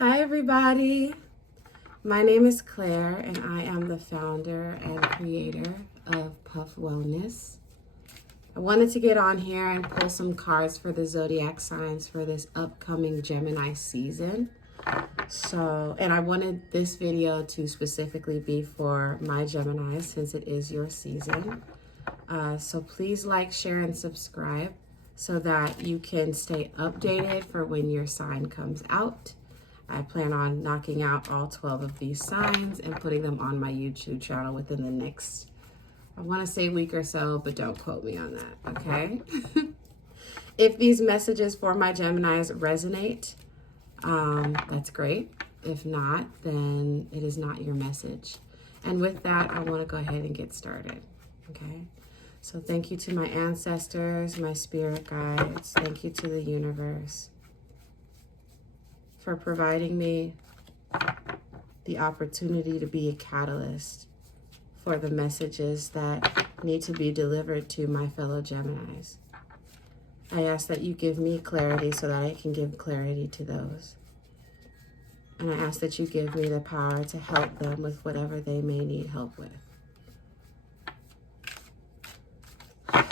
Hi everybody, my name is Claire and I am the founder and creator of Puff Wellness. I wanted to get on here and pull some cards for the zodiac signs for this upcoming Gemini season. And I wanted this video to specifically be for my Geminis since it is your season. So please like, share, and subscribe so that you can stay updated for when your sign comes out. I plan on knocking out all 12 of these signs and putting them on my YouTube channel within the next, I want to say week or so, but don't quote me on that, okay? If these messages for my Geminis resonate, that's great. If not, then it is not your message. And with that, I want to go ahead and get started, okay? So thank you to my ancestors, my spirit guides. Thank you to the universe for providing me the opportunity to be a catalyst for the messages that need to be delivered to my fellow Geminis. I ask that you give me clarity so that I can give clarity to those. And I ask that you give me the power to help them with whatever they may need help with.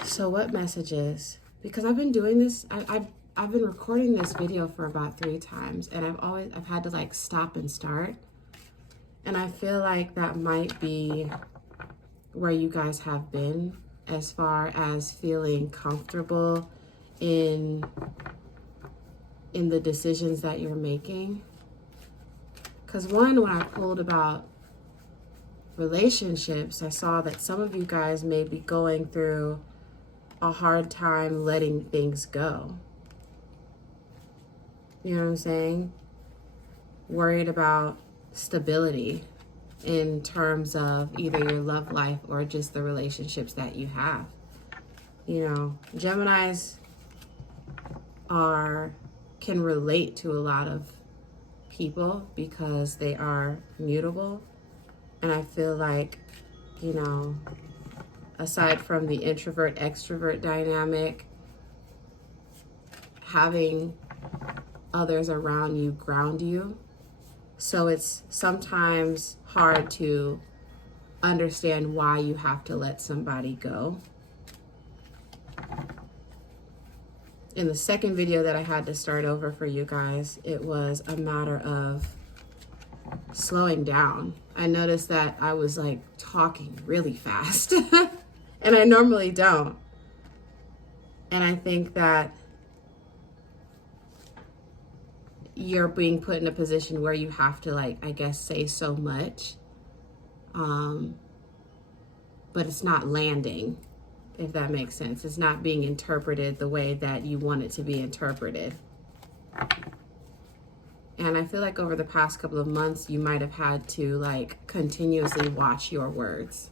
So what messages? Because I've been doing this, I've been recording this video for about 3 times and I've had to like stop and start. And I feel like that might be where you guys have been as far as feeling comfortable in the decisions that you're making. Because when I pulled about relationships, I saw that some of you guys may be going through a hard time letting things go. You know what I'm saying? Worried about stability in terms of either your love life or just the relationships that you have. You know, Geminis can relate to a lot of people because they are mutable. And I feel like, you know, aside from the introvert-extrovert dynamic, having others around you ground you. So it's sometimes hard to understand why you have to let somebody go. In the second video that I had to start over for you guys, it was a matter of slowing down. I noticed that I was like talking really fast and I normally don't. And I think that you're being put in a position where you have to, like, I guess, say so much, but it's not landing, if that makes sense. It's not being interpreted the way that you want it to be interpreted. And I feel like over the past couple of months, you might have had to, like, continuously watch your words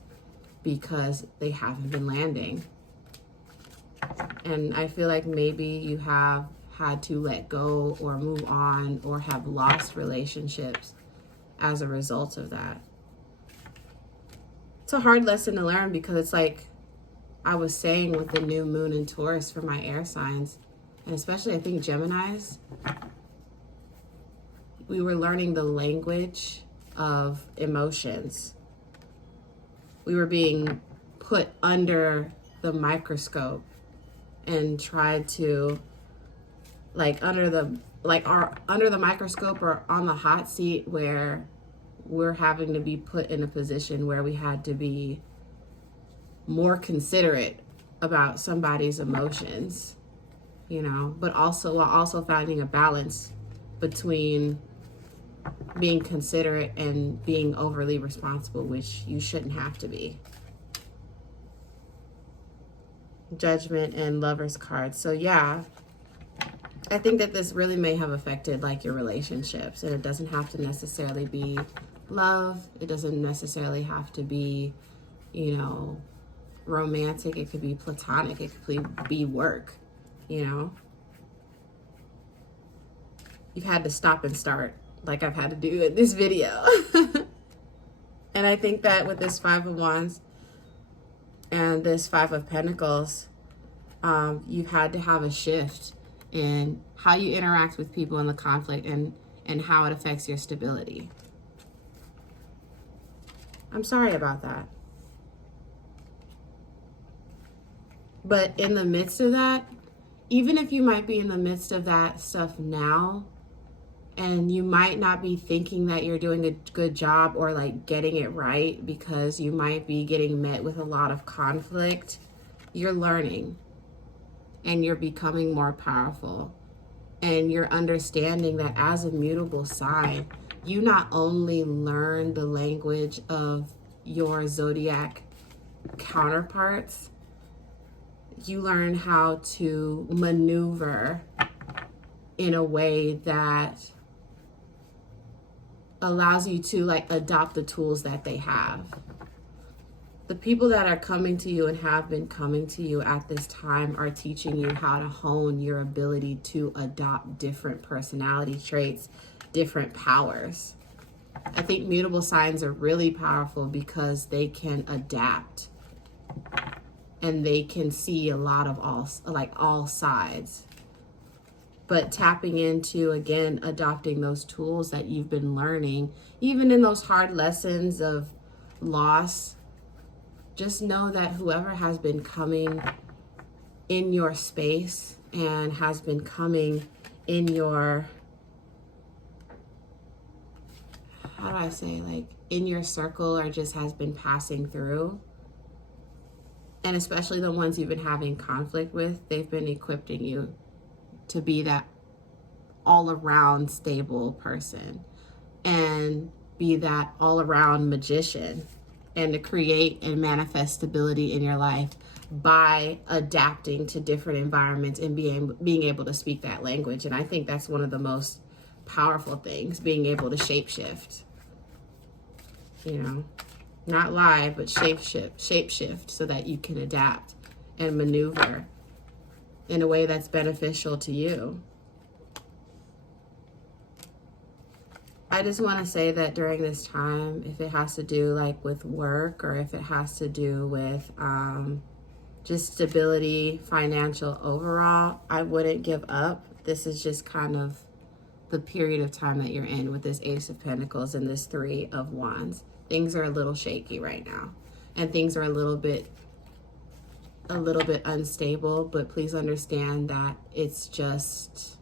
because they haven't been landing. And I feel like maybe you have had to let go or move on or have lost relationships as a result of that. It's a hard lesson to learn because it's like I was saying with the new moon in Taurus for my air signs, and especially I think Geminis, we were learning the language of emotions. We were being put under the microscope and tried to, like, under the microscope or on the hot seat, where we're having to be put in a position where we had to be more considerate about somebody's emotions, you know, but while also finding a balance between being considerate and being overly responsible, which you shouldn't have to be. Judgment and Lover's cards. So yeah, I think that this really may have affected like your relationships, and it doesn't have to necessarily be love. It doesn't necessarily have to be, you know, romantic. It could be platonic. It could be work, you know. You've had to stop and start like I've had to do in this video. And I think that with this 5 of Wands and this 5 of Pentacles, you've had to have a shift in how you interact with people in the conflict and and how it affects your stability. I'm sorry about that. But in the midst of that, even if you might be in the midst of that stuff now, and you might not be thinking that you're doing a good job or like getting it right because you might be getting met with a lot of conflict, you're learning and you're becoming more powerful. And you're understanding that as a mutable sign, you not only learn the language of your zodiac counterparts, you learn how to maneuver in a way that allows you to like adopt the tools that they have. The people that are coming to you and have been coming to you at this time are teaching you how to hone your ability to adopt different personality traits, different powers. I think mutable signs are really powerful because they can adapt and they can see a lot of all sides. But tapping into, again, adopting those tools that you've been learning, even in those hard lessons of loss, just know that whoever has been coming in your space and has been coming in your, how do I say, like in your circle, or just has been passing through, and especially the ones you've been having conflict with, they've been equipping you to be that all-around stable person and be that all-around magician, and to create and manifest stability in your life by adapting to different environments and being able to speak that language. And I think that's one of the most powerful things, being able to shapeshift. You know, not lie, but shapeshift so that you can adapt and maneuver in a way that's beneficial to you. I just want to say that during this time, if it has to do like with work, or if it has to do with just stability, financial overall, I wouldn't give up. This is just kind of the period of time that you're in with this Ace of Pentacles and this Three of Wands. Things are a little shaky right now, and things are a little bit unstable, but please understand that it's just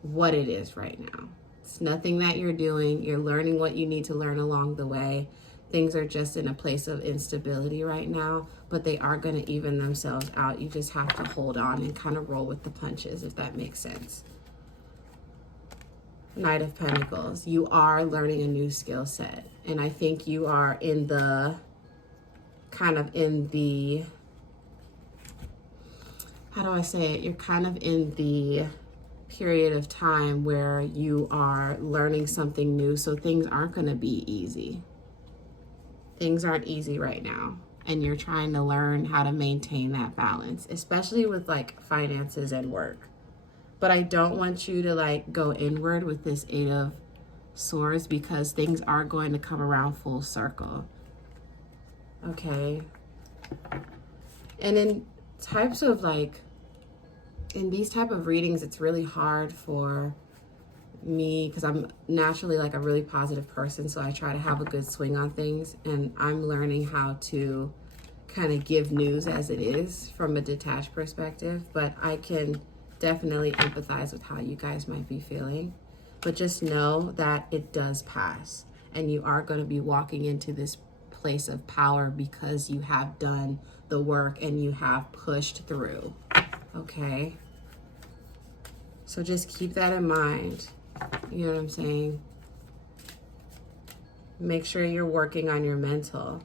what it is right now. It's nothing that you're doing. You're learning what you need to learn along the way. Things are just in a place of instability right now, but they are going to even themselves out. You just have to hold on and kind of roll with the punches, if that makes sense. Knight of Pentacles. You are learning a new skill set, and I think you are in the how do I say it? You're kind of in the period of time where you are learning something new, so things aren't going to be easy. Things aren't easy right now, and you're trying to learn how to maintain that balance, especially with like finances and work. But I don't want you to like go inward with this Eight of Swords, because things are going to come around full circle. Okay. And in types of like, in these type of readings, it's really hard for me because I'm naturally like a really positive person, so I try to have a good swing on things, and I'm learning how to kind of give news as it is from a detached perspective. But I can definitely empathize with how you guys might be feeling. But just know that it does pass, and you are going to be walking into this place of power because you have done the work and you have pushed through. Okay? So just keep that in mind. You know what I'm saying? Make sure you're working on your mental.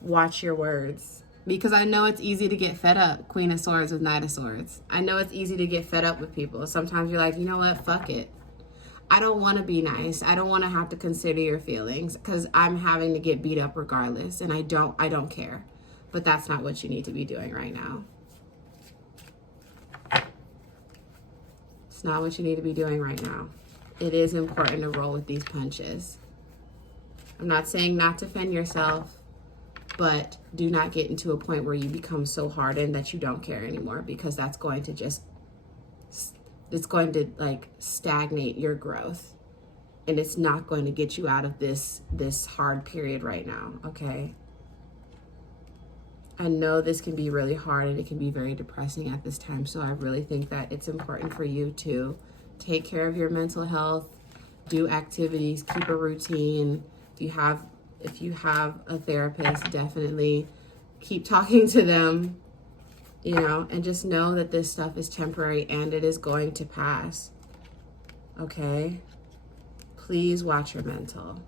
Watch your words. Because I know it's easy to get fed up, Queen of Swords with Knight of Swords. I know it's easy to get fed up with people. Sometimes you're like, you know what? Fuck it. I don't want to be nice. I don't want to have to consider your feelings because I'm having to get beat up regardless. And I don't care. But that's not what you need to be doing right now. It's not what you need to be doing right now. It is important to roll with these punches. I'm not saying not to defend yourself, but do not get into a point where you become so hardened that you don't care anymore, because that's going to just it's going to like stagnate your growth, and it's not going to get you out of this hard period right now, okay? I know this can be really hard and it can be very depressing at this time, so I really think that it's important for you to take care of your mental health, do activities, keep a routine. If you have a therapist, definitely keep talking to them, you know, and just know that this stuff is temporary and it is going to pass, okay? Please watch your mental.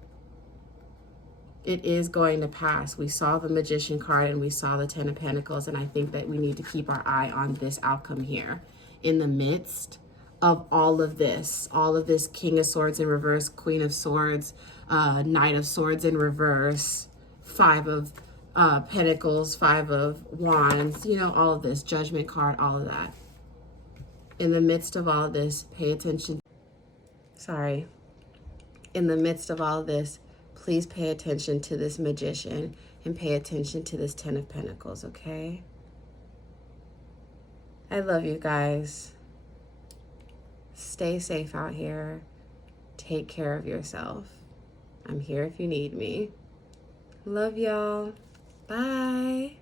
It is going to pass. We saw the Magician card and we saw the Ten of Pentacles, and I think that we need to keep our eye on this outcome here. In the midst of all of this King of Swords in reverse, Queen of Swords, Knight of Swords in reverse, Five of Pentacles, Five of Wands, you know, all of this, Judgment card, all of that. In the midst of all of this, pay attention. Sorry. In the midst of all of this, please pay attention to this Magician and pay attention to this Ten of Pentacles, okay? I love you guys. Stay safe out here. Take care of yourself. I'm here if you need me. Love y'all. Bye.